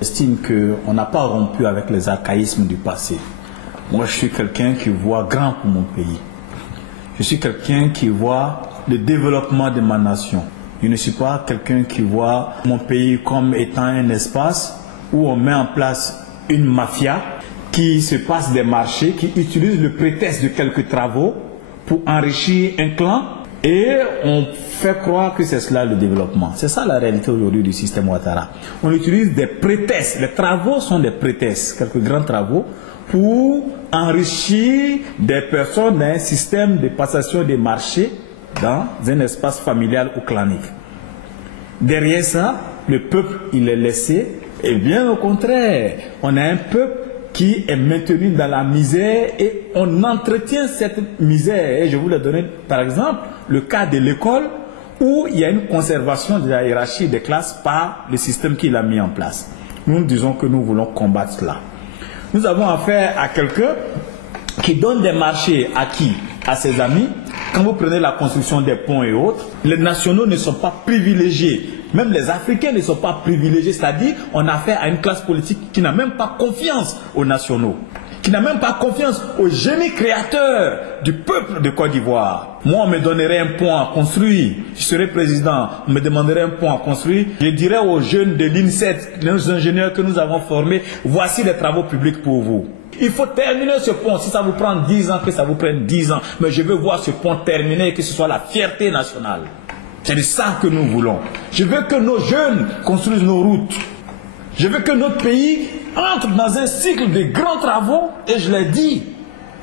J'estime qu'on n'a pas rompu avec les archaïsmes du passé. Moi, je suis quelqu'un qui voit grand pour mon pays. Je suis quelqu'un qui voit le développement de ma nation. Je ne suis pas quelqu'un qui voit mon pays comme étant un espace où on met en place une mafia qui se passe des marchés, qui utilise le prétexte de quelques travaux pour enrichir un clan et on fait croire que c'est cela le développement. C'est ça la réalité aujourd'hui du système Ouattara. On utilise des prétextes. Les travaux sont des prétextes, quelques grands travaux, pour enrichir des personnes d'un système de passation des marchés dans un espace familial ou clanique. Derrière ça, le peuple, il est laissé. Et bien au contraire, on a un peuple qui est maintenu dans la misère et on entretient cette misère. Et je vous le donne par exemple le cas de l'école où il y a une conservation de la hiérarchie des classes par le système qu'il a mis en place. Nous disons que nous voulons combattre cela. Nous avons affaire à quelqu'un qui donne des marchés à qui? À ses amis. Quand vous prenez la construction des ponts et autres, les nationaux ne sont pas privilégiés. Même les Africains ne sont pas privilégiés. C'est-à-dire on a affaire à une classe politique qui n'a même pas confiance aux nationaux, qui n'a même pas confiance au génie créateur du peuple de Côte d'Ivoire. Moi, on me donnerait un pont à construire. Je serais président, on me demanderait un pont à construire. Je dirais aux jeunes de l'INSET, les ingénieurs que nous avons formés, voici les travaux publics pour vous. Il faut terminer ce pont. Si ça vous prend 10 ans, que ça vous prenne 10 ans. Mais je veux voir ce pont terminé et que ce soit la fierté nationale. C'est de ça que nous voulons. Je veux que nos jeunes construisent nos routes. Je veux que notre pays entre dans un cycle de grands travaux. Et je l'ai dit,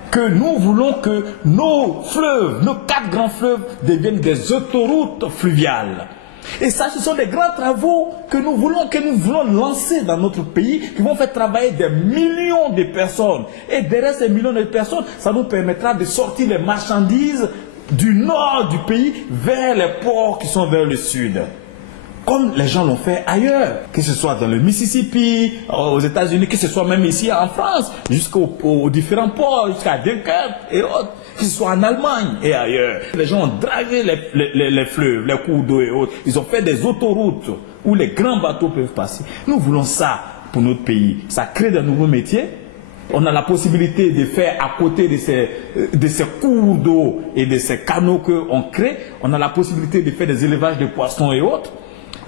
que nous voulons que nos fleuves, nos 4 grands fleuves deviennent des autoroutes fluviales. Et ça, ce sont des grands travaux que nous voulons lancer dans notre pays, qui vont faire travailler des millions de personnes. Et derrière ces millions de personnes, ça nous permettra de sortir les marchandises du nord du pays vers les ports qui sont vers le sud. Comme les gens l'ont fait ailleurs, que ce soit dans le Mississippi, aux États-Unis, que ce soit même ici en France, jusqu'aux différents ports, jusqu'à Dunkerque et autres, que ce soit en Allemagne et ailleurs. Les gens ont dragué les fleuves, les cours d'eau et autres. Ils ont fait des autoroutes où les grands bateaux peuvent passer. Nous voulons ça pour notre pays. Ça crée de nouveaux métiers. On a la possibilité de faire à côté de ces cours d'eau et de ces canaux qu'on crée, on a la possibilité de faire des élevages de poissons et autres.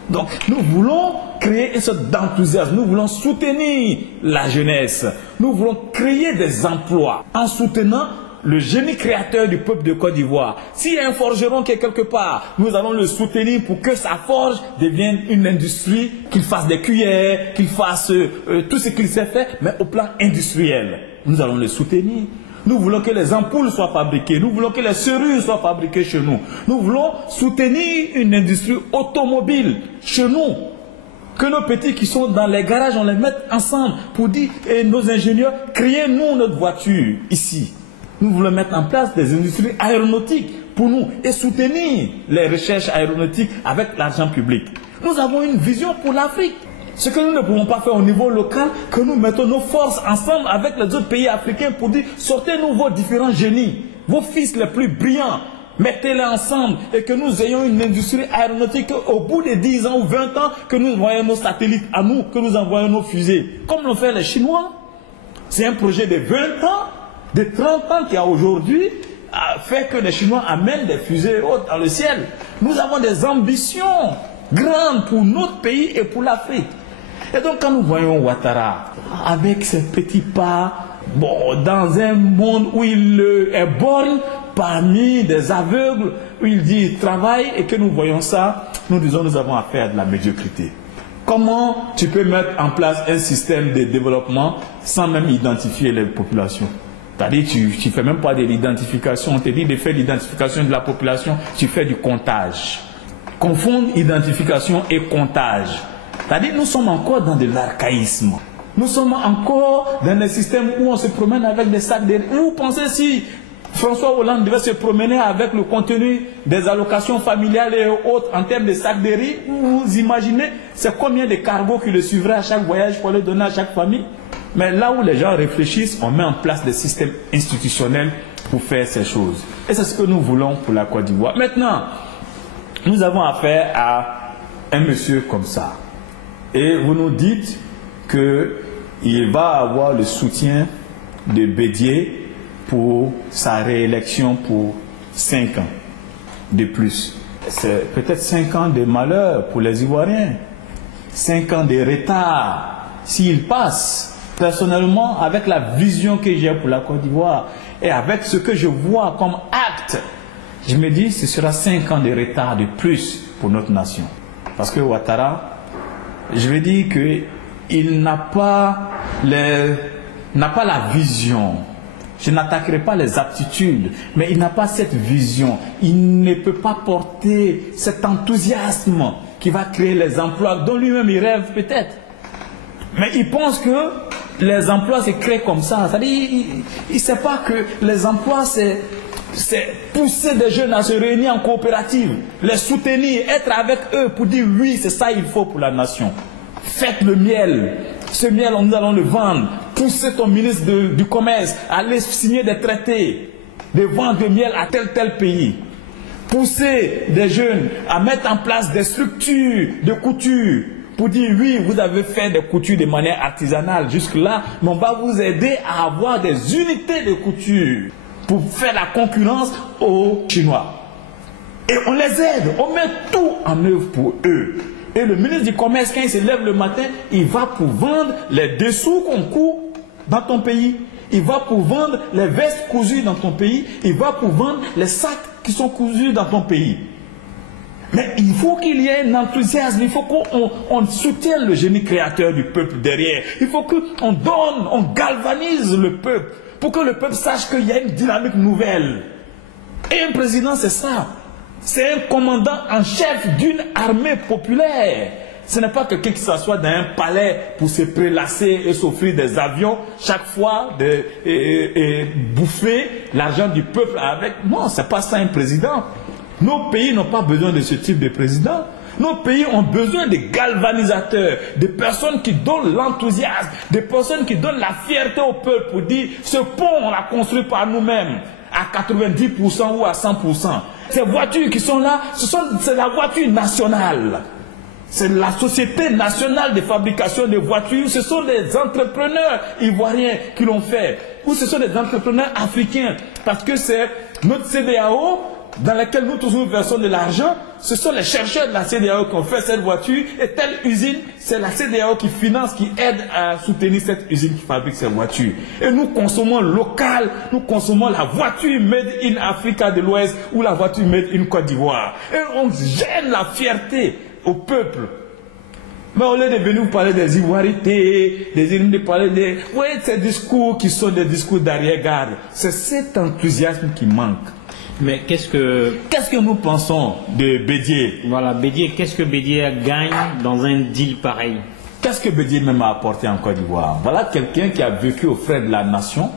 Donc, nous voulons créer une sorte d'enthousiasme. Nous voulons soutenir la jeunesse. Nous voulons créer des emplois en soutenant le génie créateur du peuple de Côte d'Ivoire. S'il y a un forgeron qui est quelque part, nous allons le soutenir pour que sa forge devienne une industrie, qu'il fasse des cuillères, qu'il fasse tout ce qu'il sait faire, mais au plan industriel. Nous allons le soutenir. Nous voulons que les ampoules soient fabriquées. Nous voulons que les serrures soient fabriquées chez nous. Nous voulons soutenir une industrie automobile chez nous. Que nos petits qui sont dans les garages, on les mette ensemble pour dire, et nos ingénieurs, créez-nous notre voiture ici. Nous voulons mettre en place des industries aéronautiques pour nous et soutenir les recherches aéronautiques avec l'argent public. Nous avons une vision pour l'Afrique. Ce que nous ne pouvons pas faire au niveau local, que nous mettons nos forces ensemble avec les autres pays africains pour dire, sortez-nous vos différents génies, vos fils les plus brillants, mettez-les ensemble et que nous ayons une industrie aéronautique au bout de 10 ans ou 20 ans, que nous envoyons nos satellites à nous, que nous envoyons nos fusées, comme l'ont fait les Chinois. C'est un projet de 20 ans, de 30 ans qui a aujourd'hui fait que les Chinois amènent des fusées hautes dans le ciel. Nous avons des ambitions grandes pour notre pays et pour l'Afrique. Et donc quand nous voyons Ouattara avec ses petits pas, dans un monde où il est borgne parmi des aveugles, où il dit il travaille, et que nous voyons ça, nous disons nous avons affaire à de la médiocrité. Comment tu peux mettre en place un système de développement sans même identifier les populations? C'est-à-dire tu ne fais même pas de l'identification, on te dit de faire l'identification de la population, tu fais du comptage. Confondre identification et comptage. C'est-à-dire nous sommes encore dans de l'archaïsme. Nous sommes encore dans un système où on se promène avec des sacs de riz. Vous pensez si François Hollande devait se promener avec le contenu des allocations familiales et autres en termes de sacs de riz, vous imaginez c'est combien de cargos qui le suivraient à chaque voyage pour le donner à chaque famille? Mais là où les gens réfléchissent, on met en place des systèmes institutionnels pour faire ces choses. Et c'est ce que nous voulons pour la Côte d'Ivoire. Maintenant, nous avons affaire à un monsieur comme ça. Et vous nous dites qu'il va avoir le soutien de Bédié pour sa réélection pour 5 ans de plus. C'est peut-être 5 ans de malheur pour les Ivoiriens, 5 ans de retard s'il passe. Personnellement, avec la vision que j'ai pour la Côte d'Ivoire et avec ce que je vois comme acte, je me dis que ce sera 5 ans de retard de plus pour notre nation. Parce que Ouattara, je veux dire qu'il n'a pas la vision. Je n'attaquerai pas les aptitudes, mais il n'a pas cette vision. Il ne peut pas porter cet enthousiasme qui va créer les emplois dont lui-même il rêve peut-être. Mais il pense que les emplois se créent comme ça. C'est-à-dire, il ne sait pas que les emplois, c'est pousser des jeunes à se réunir en coopérative, les soutenir, être avec eux pour dire oui, c'est ça qu'il faut pour la nation. Faites le miel. Ce miel, nous allons le vendre. Poussez ton ministre du Commerce à aller signer des traités de vente de miel à tel pays. Poussez des jeunes à mettre en place des structures de couture pour dire oui, vous avez fait des coutures de manière artisanale jusque-là, mais on va vous aider à avoir des unités de couture pour faire la concurrence aux Chinois. Et on les aide, on met tout en œuvre pour eux. Et le ministre du Commerce, quand il se lève le matin, il va pour vendre les dessous qu'on coud dans ton pays. Il va pour vendre les vestes cousues dans ton pays. Il va pour vendre les sacs qui sont cousus dans ton pays. Mais il faut qu'il y ait un enthousiasme. Il faut qu'on soutienne le génie créateur du peuple derrière. Il faut qu'on donne, on galvanise le peuple pour que le peuple sache qu'il y a une dynamique nouvelle. Et un président, c'est ça. C'est un commandant en chef d'une armée populaire. Ce n'est pas quelqu'un qui s'assoit dans un palais pour se prélasser et s'offrir des avions chaque fois et bouffer l'argent du peuple avec. Non, ce n'est pas ça un président. Nos pays n'ont pas besoin de ce type de président. Nos pays ont besoin de galvanisateurs, de personnes qui donnent l'enthousiasme, de personnes qui donnent la fierté au peuple pour dire ce pont on l'a construit par nous-mêmes à 90% ou à 100%. Ces voitures qui sont là, c'est la voiture nationale. C'est la Société nationale de fabrication de voitures. Ce sont des entrepreneurs ivoiriens qui l'ont fait. Ou ce sont des entrepreneurs africains. Parce que c'est notre CEDEAO dans laquelle nous tous nous versons de l'argent. Ce sont les chercheurs de la CEDEAO qui ont fait cette voiture. Et telle usine, c'est la CEDEAO qui finance, qui aide à soutenir cette usine qui fabrique ces voitures. Et nous consommons local, nous consommons la voiture made in Africa de l'Ouest ou la voiture made in Côte d'Ivoire. Et on gêne la fierté au peuple. Mais au lieu de venir vous parler des ivoirités, de parler des... Vous voyez ces discours qui sont des discours d'arrière-garde. C'est cet enthousiasme qui manque. Mais qu'est-ce que nous pensons de Bédié? Voilà, Bédié, qu'est-ce que Bédié gagne dans un deal pareil? Qu'est-ce que Bédié même a apporté en Côte d'Ivoire? Voilà quelqu'un qui a vécu aux frais de la nation,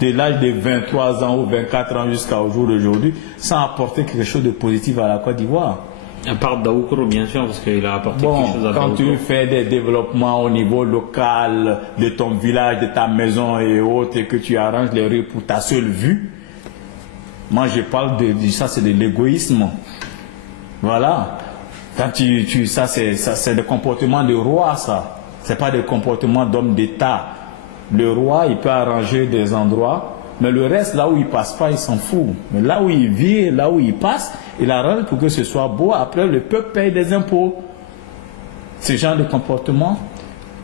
de l'âge de 23 ans ou 24 ans jusqu'au jour d'aujourd'hui, sans apporter quelque chose de positif à la Côte d'Ivoire. À part Daoukro, bien sûr, parce qu'il a apporté quelque chose à Daoukro. Quand tu fais des développements au niveau local de ton village, de ta maison et autres, et que tu arranges les rues pour ta seule vue, moi je parle de ça, c'est de l'égoïsme. Voilà. Quand ça c'est des comportements de roi, ça. C'est pas des comportements d'homme d'État. Le roi, il peut arranger des endroits, mais le reste, là où il passe pas, il s'en fout. Mais là où il vit, là où il passe, il arrange pour que ce soit beau. Après, le peuple paye des impôts. Ce genre de comportement,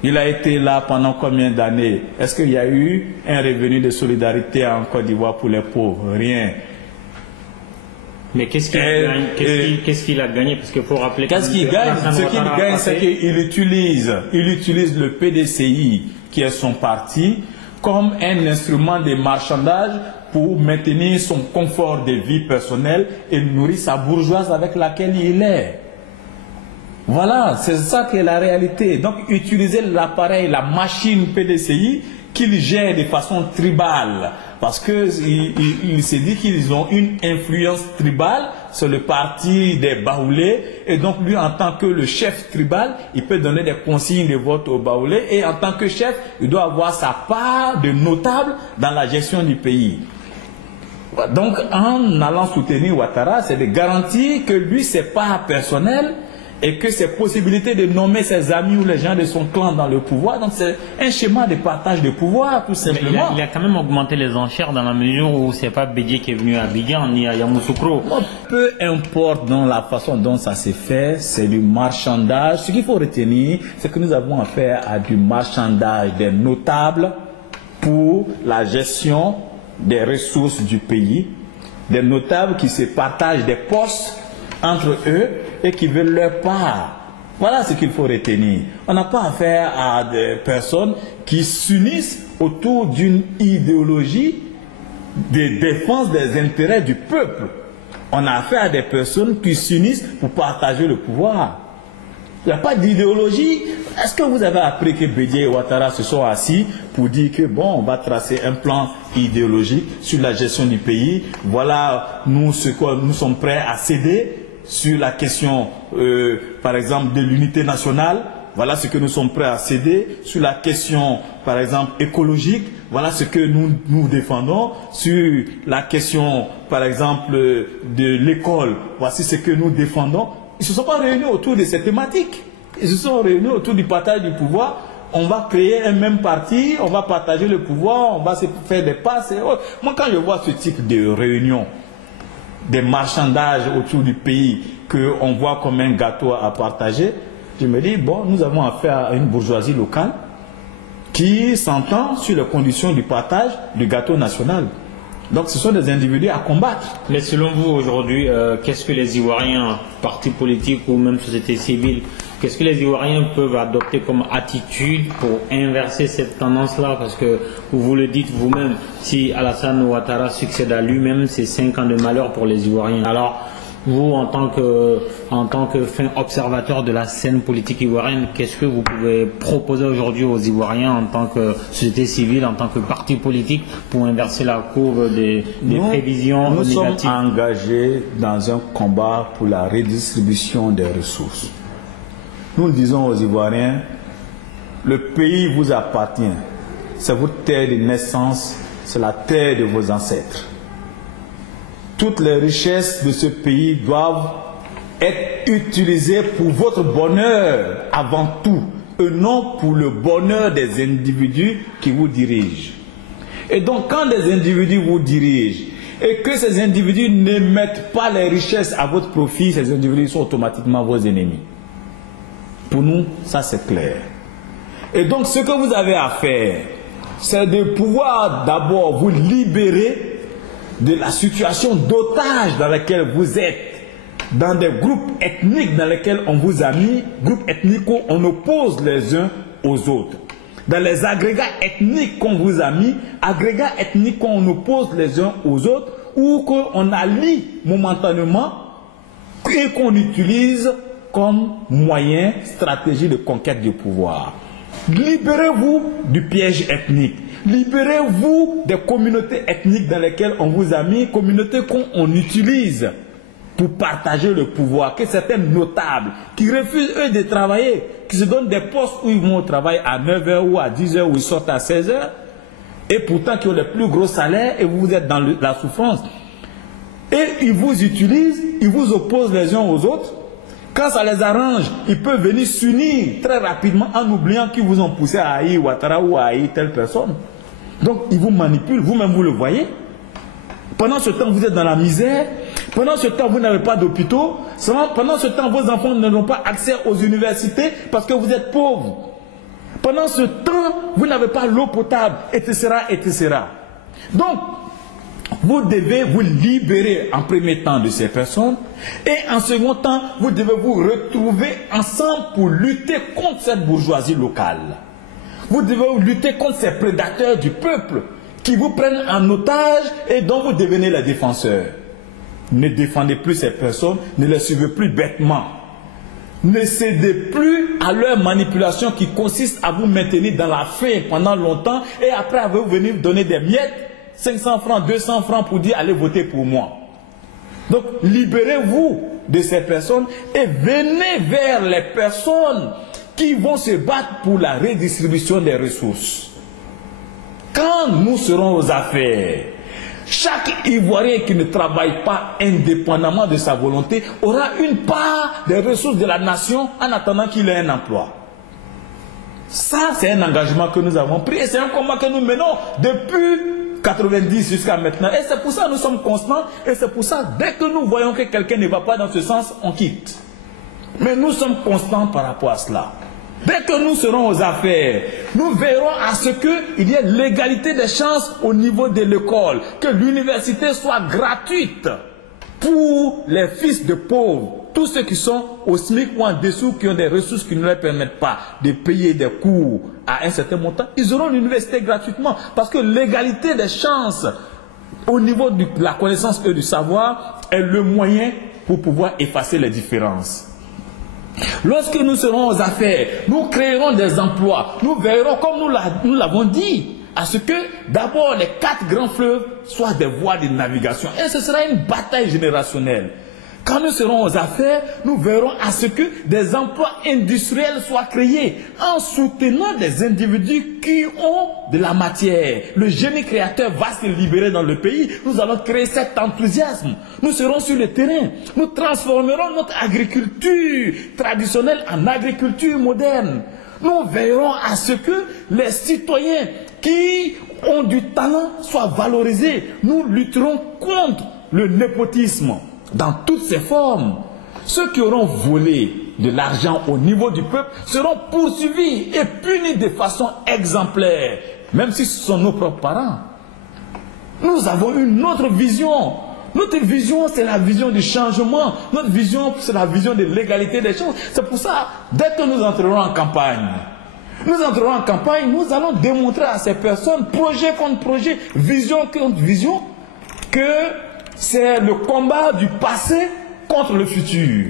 il a été là pendant combien d'années? Est-ce qu'il y a eu un revenu de solidarité en Côte d'Ivoire pour les pauvres? Rien. Mais qu'est-ce qu'il a gagné? Parce qu'il faut rappeler... Qu'est-ce qu'il gagne? Ce qu'il gagne, c'est qu'il utilise le PDCI, qui est son parti, comme un instrument de marchandage pour maintenir son confort de vie personnel et nourrir sa bourgeoise avec laquelle il est. Voilà, c'est ça qui est la réalité. Donc, utiliser l'appareil, la machine PDCI, qu'il gère de façon tribale, parce qu'il s'est dit qu'ils ont une influence tribale sur le parti des Baoulés, et donc lui, en tant que le chef tribal, il peut donner des consignes de vote aux Baoulés, et en tant que chef, il doit avoir sa part de notable dans la gestion du pays. Donc, en allant soutenir Ouattara, c'est de garantir que lui, c'est pas personnel, et que ses possibilités de nommer ses amis ou les gens de son clan dans le pouvoir. Donc c'est un schéma de partage de pouvoir, tout simplement. Il a quand même augmenté les enchères dans la mesure où c'est pas Bédié qui est venu à Abidjan ni à Yamoussoukro. Peu importe dans la façon dont ça s'est fait, c'est du marchandage. Ce qu'il faut retenir, c'est que nous avons affaire à du marchandage des notables pour la gestion des ressources du pays, des notables qui se partagent des postes entre eux et qui veulent leur part. Voilà ce qu'il faut retenir. On n'a pas affaire à des personnes qui s'unissent autour d'une idéologie de défense des intérêts du peuple. On a affaire à des personnes qui s'unissent pour partager le pouvoir. Il n'y a pas d'idéologie. Est-ce que vous avez appris que Bédié et Ouattara se sont assis pour dire que bon, on va tracer un plan idéologique sur la gestion du pays. Voilà nous ce que nous sommes prêts à céder sur la question, par exemple, de l'unité nationale. Voilà ce que nous sommes prêts à céder sur la question, par exemple, écologique. Voilà ce que nous défendons sur la question, par exemple, de l'école. Voici ce que nous défendons. Ils ne se sont pas réunis autour de cette thématique. Ils se sont réunis autour du partage du pouvoir. On va créer un même parti, on va partager le pouvoir, on va se faire des passes. Moi, quand je vois ce type de réunion, des marchandages autour du pays, qu'on voit comme un gâteau à partager, je me dis, bon, nous avons affaire à une bourgeoisie locale qui s'entend sur les conditions du partage du gâteau national. Donc ce sont des individus à combattre. Mais selon vous aujourd'hui, qu'est-ce que les Ivoiriens, partis politiques ou même société civile, qu'est-ce que les Ivoiriens peuvent adopter comme attitude pour inverser cette tendance-là? Parce que vous le dites vous-même, si Alassane Ouattara succède à lui-même, c'est 5 ans de malheur pour les Ivoiriens. Alors, vous, en tant que fin observateur de la scène politique ivoirienne, qu'est-ce que vous pouvez proposer aujourd'hui aux Ivoiriens en tant que société civile, en tant que parti politique, pour inverser la courbe des prévisions négatives? Nous sommes engagés dans un combat pour la redistribution des ressources. Nous disons aux Ivoiriens, le pays vous appartient. C'est votre terre de naissance, c'est la terre de vos ancêtres. Toutes les richesses de ce pays doivent être utilisées pour votre bonheur avant tout, et non pour le bonheur des individus qui vous dirigent. Et donc quand des individus vous dirigent et que ces individus ne mettent pas les richesses à votre profit, ces individus sont automatiquement vos ennemis. Pour nous, ça c'est clair. Et donc ce que vous avez à faire, c'est de pouvoir d'abord vous libérer de la situation d'otage dans laquelle vous êtes, dans des groupes ethniques dans lesquels on vous a mis, groupes ethniques où on oppose les uns aux autres. Dans les agrégats ethniques qu'on vous a mis, agrégats ethniques qu'on oppose les uns aux autres, ou qu'on allie momentanément et qu'on utilise comme moyen, stratégie de conquête du pouvoir. Libérez-vous du piège ethnique. Libérez-vous des communautés ethniques dans lesquelles on vous a mis, communautés qu'on utilise pour partager le pouvoir, que certains notables qui refusent eux de travailler, qui se donnent des postes où ils vont au travail à 9h ou à 10h ou ils sortent à 16h, et pourtant qui ont les plus gros salaires et vous êtes dans la souffrance. Et ils vous utilisent, ils vous opposent les uns aux autres. Quand ça les arrange, ils peuvent venir s'unir très rapidement en oubliant qu'ils vous ont poussé à haïr Ouattara ou à haïr telle personne. Donc ils vous manipulent, vous-même vous le voyez. Pendant ce temps, vous êtes dans la misère. Pendant ce temps, vous n'avez pas d'hôpitaux. Pendant ce temps, vos enfants n'ont pas accès aux universités parce que vous êtes pauvres. Pendant ce temps, vous n'avez pas l'eau potable, etc., etc. Donc, vous devez vous libérer en premier temps de ces personnes et en second temps, vous devez vous retrouver ensemble pour lutter contre cette bourgeoisie locale. Vous devez lutter contre ces prédateurs du peuple qui vous prennent en otage et dont vous devenez les défenseurs. Ne défendez plus ces personnes, ne les suivez plus bêtement. Ne cédez plus à leur manipulation qui consiste à vous maintenir dans la faim pendant longtemps et après avoir venu donner des miettes, 500 francs, 200 francs pour dire allez voter pour moi. Donc libérez-vous de ces personnes et venez vers les personnes qui vont se battre pour la redistribution des ressources. Quand nous serons aux affaires, Chaque Ivoirien qui ne travaille pas indépendamment de sa volonté aura une part des ressources de la nation en attendant qu'il ait un emploi. Ça, c'est un engagement que nous avons pris et c'est un combat que nous menons depuis 90 jusqu'à maintenant. Et c'est pour ça que nous sommes constants et c'est pour ça dès que nous voyons que quelqu'un ne va pas dans ce sens, on quitte. Mais nous sommes constants par rapport à cela. Dès que nous serons aux affaires, nous verrons à ce qu'il y ait l'égalité des chances au niveau de l'école, que l'université soit gratuite pour les fils de pauvres, tous ceux qui sont au SMIC ou en dessous, qui ont des ressources qui ne leur permettent pas de payer des cours à un certain montant, ils auront l'université gratuitement, parce que l'égalité des chances au niveau de la connaissance et du savoir est le moyen pour pouvoir effacer les différences. Lorsque nous serons aux affaires, nous créerons des emplois. Nous verrons, comme nous l'avons dit, à ce que d'abord les 4 grands fleuves soient des voies de navigation. Et ce sera une bataille générationnelle. Quand nous serons aux affaires, nous verrons à ce que des emplois industriels soient créés en soutenant des individus qui ont de la matière. Le génie créateur va se libérer dans le pays. Nous allons créer cet enthousiasme. Nous serons sur le terrain. Nous transformerons notre agriculture traditionnelle en agriculture moderne. Nous veillerons à ce que les citoyens qui ont du talent soient valorisés. Nous lutterons contre le népotisme dans toutes ses formes. Ceux qui auront volé de l'argent au niveau du peuple seront poursuivis et punis de façon exemplaire, même si ce sont nos propres parents. Nous avons une autre vision. Notre vision, c'est la vision du changement. Notre vision, c'est la vision de l'égalité des choses. C'est pour ça, dès que nous entrerons en campagne, nous allons démontrer à ces personnes, projet contre projet, vision contre vision, que c'est le combat du passé contre le futur.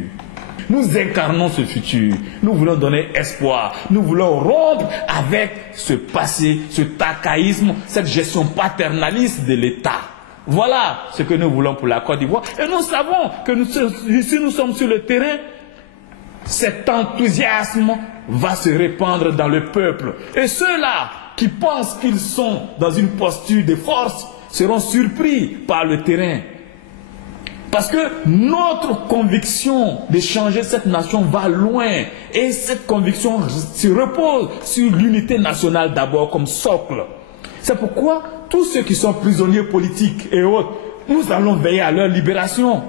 Nous incarnons ce futur. Nous voulons donner espoir. Nous voulons rompre avec ce passé, ce tacaïsme, cette gestion paternaliste de l'État. Voilà ce que nous voulons pour la Côte d'Ivoire. Et nous savons que si nous sommes sur le terrain, cet enthousiasme va se répandre dans le peuple. Et ceux-là qui pensent qu'ils sont dans une posture de force seront surpris par le terrain. Parce que notre conviction de changer cette nation va loin. Et cette conviction se repose sur l'unité nationale d'abord comme socle. C'est pourquoi tous ceux qui sont prisonniers politiques et autres, nous allons veiller à leur libération.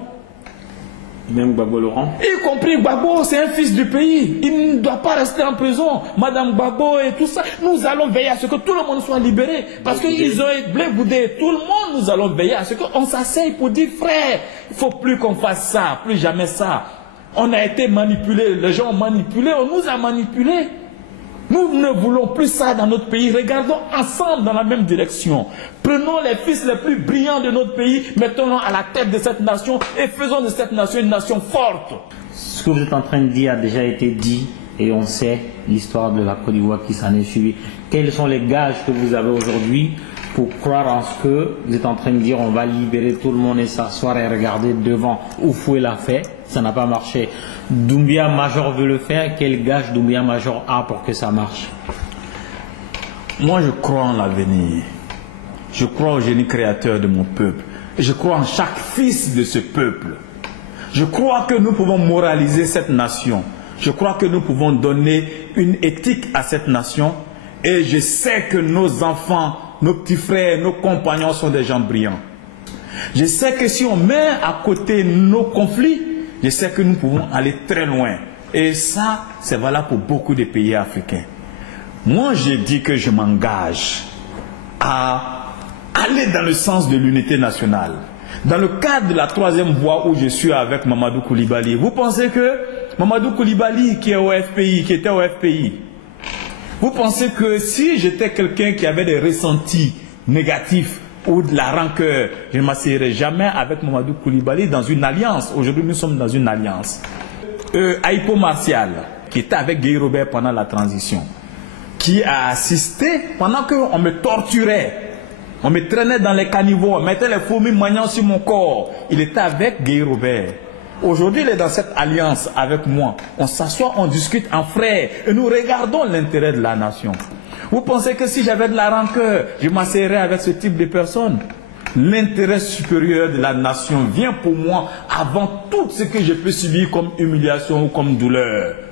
Même Gbagbo Laurent. Y compris Gbagbo, c'est un fils du pays. Il ne doit pas rester en prison. Madame Gbagbo et tout ça. Nous allons veiller à ce que tout le monde soit libéré. Parce qu'ils ont Blé Boudé. Tout le monde, nous allons veiller à ce qu'on s'asseye pour dire, frère, il ne faut plus qu'on fasse ça, plus jamais ça. On a été manipulé, les gens ont manipulé, on nous a manipulés. Nous ne voulons plus ça dans notre pays. Regardons ensemble dans la même direction. Prenons les fils les plus brillants de notre pays, mettons-les à la tête de cette nation et faisons de cette nation une nation forte. Ce que vous êtes en train de dire a déjà été dit et on sait l'histoire de la Côte d'Ivoire qui s'en est suivie. Quels sont les gages que vous avez aujourd'hui pour croire en ce que vous êtes en train de dire? On va libérer tout le monde et s'asseoir et regarder devant. Oufoué l'a fait, ça n'a pas marché. Doumbia Major veut le faire. Quel gage Doumbia Major a pour que ça marche? Moi, je crois en l'avenir. Je crois au génie créateur de mon peuple. Et je crois en chaque fils de ce peuple. Je crois que nous pouvons moraliser cette nation. Je crois que nous pouvons donner une éthique à cette nation. Et je sais que nos enfants, nos petits frères, nos compagnons sont des gens brillants. Je sais que si on met à côté nos conflits, je sais que nous pouvons aller très loin. Et ça, c'est valable pour beaucoup de pays africains. Moi, j'ai dit que je m'engage à aller dans le sens de l'unité nationale. Dans le cadre de la 3e voie où je suis avec Mamadou Koulibaly, vous pensez que Mamadou Koulibaly, qui était au FPI, vous pensez que si j'étais quelqu'un qui avait des ressentis négatifs ou de la rancœur, je ne m'assierai jamais avec Mamadou Koulibaly dans une alliance. Aujourd'hui, nous sommes dans une alliance. Aipo Martial, qui était avec Guy Robert pendant la transition, qui a assisté pendant qu'on me torturait. On me traînait dans les caniveaux, on mettait les fourmis maniant sur mon corps. Il était avec Guy Robert. Aujourd'hui, il est dans cette alliance avec moi. On s'assoit, on discute en frères et nous regardons l'intérêt de la nation. Vous pensez que si j'avais de la rancœur, je m'asserais avec ce type de personnes? l'intérêt supérieur de la nation vient pour moi avant tout ce que je peux subir comme humiliation ou comme douleur.